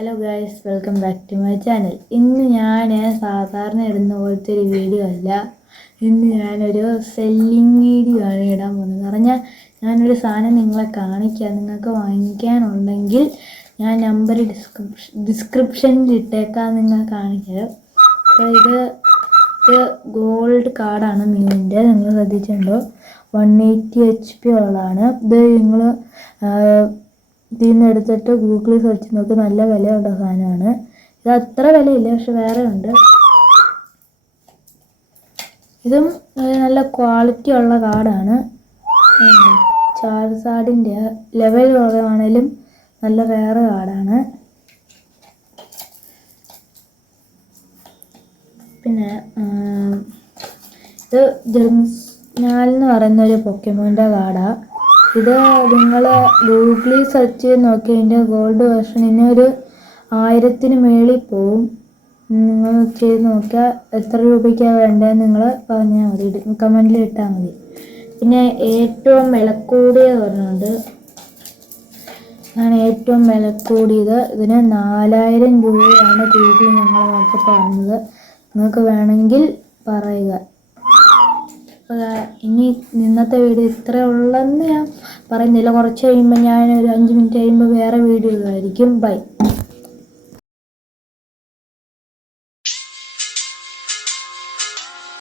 Hello guys, welcome back to my channel. ഇന്ന് ഞാൻ സാധാരണ ഇടുന്ന പോലത്തെ ഒരു വീഡിയോ അല്ല. ഇന്ന് ഞാനൊരു സെല്ലിങ് വീഡിയോ ആണ് ഇടാൻ പോകുന്നത്. പറഞ്ഞാൽ ഞാനൊരു സാധനം നിങ്ങളെ കാണിക്കാം. നിങ്ങൾക്ക് വാങ്ങിക്കാനുണ്ടെങ്കിൽ ഞാൻ നമ്പർ ഡിസ്ക്രിപ്ഷനിൽ ഇട്ടേക്കാം, നിങ്ങൾ കാണിക്കാം. അപ്പോൾ ഇത് ഗോൾഡ് കാർഡാണ് മീനിൻ്റെ. നിങ്ങൾ ശ്രദ്ധിച്ചിട്ടുണ്ടോ? 180 HP ഉള്ളതാണ്. ഇത് നിങ്ങൾ ഇതിൽ നിന്ന് എടുത്തിട്ട് ഗൂഗിളിൽ സെർച്ച് നോക്കി. നല്ല വിലയുള്ള സാധനമാണ്. ഇത് അത്ര വിലയില്ല, പക്ഷെ വേറെ ഉണ്ട്. ഇതും നല്ല ക്വാളിറ്റി ഉള്ള കാർഡാണ്. ചാർസാഡിൻ്റെ ലെവൽ കുറവാണേലും നല്ല വേറെ കാർഡാണ്. പിന്നെ ഇത് ജെർമിനാൽ എന്ന് പറയുന്നൊരു പൊക്കമോൻ്റെ കാർഡാണ്. ഇത് നിങ്ങൾ ഗൂഗിളിൽ സെർച്ച് ചെയ്ത് നോക്കി അതിൻ്റെ ഗോൾഡ് വേർഷനിന് ഒരു 1000-ന് മേളിൽ പോവും. നിങ്ങൾ ചെയ്ത് നോക്കിയാൽ എത്ര രൂപയ്ക്കാണ് വേണ്ടതെന്ന് നിങ്ങൾ പറഞ്ഞാൽ മതി, കമൻറ്റിൽ ഇട്ടാൽ മതി. പിന്നെ ഏറ്റവും വില കൂടിയത് പറഞ്ഞുകൊണ്ട് ഏറ്റവും വില കൂടിയത് ഇതിന് 4000 രൂപയാണ് ഗൂഗിളിൽ ഞങ്ങൾക്ക് പറഞ്ഞത്. നിങ്ങൾക്ക് വേണമെങ്കിൽ പറയുക. ഇനി ഇന്നത്തെ വീഡിയോ ഇത്ര ഉള്ളെന്ന് ഞാൻ പറയുന്നില്ല. കുറച്ച് കഴിയുമ്പോൾ ഞാൻ ഒരു 5 മിനിറ്റ് കഴിയുമ്പോൾ വേറെ വീഡിയോ ആയിരിക്കും. ബൈ.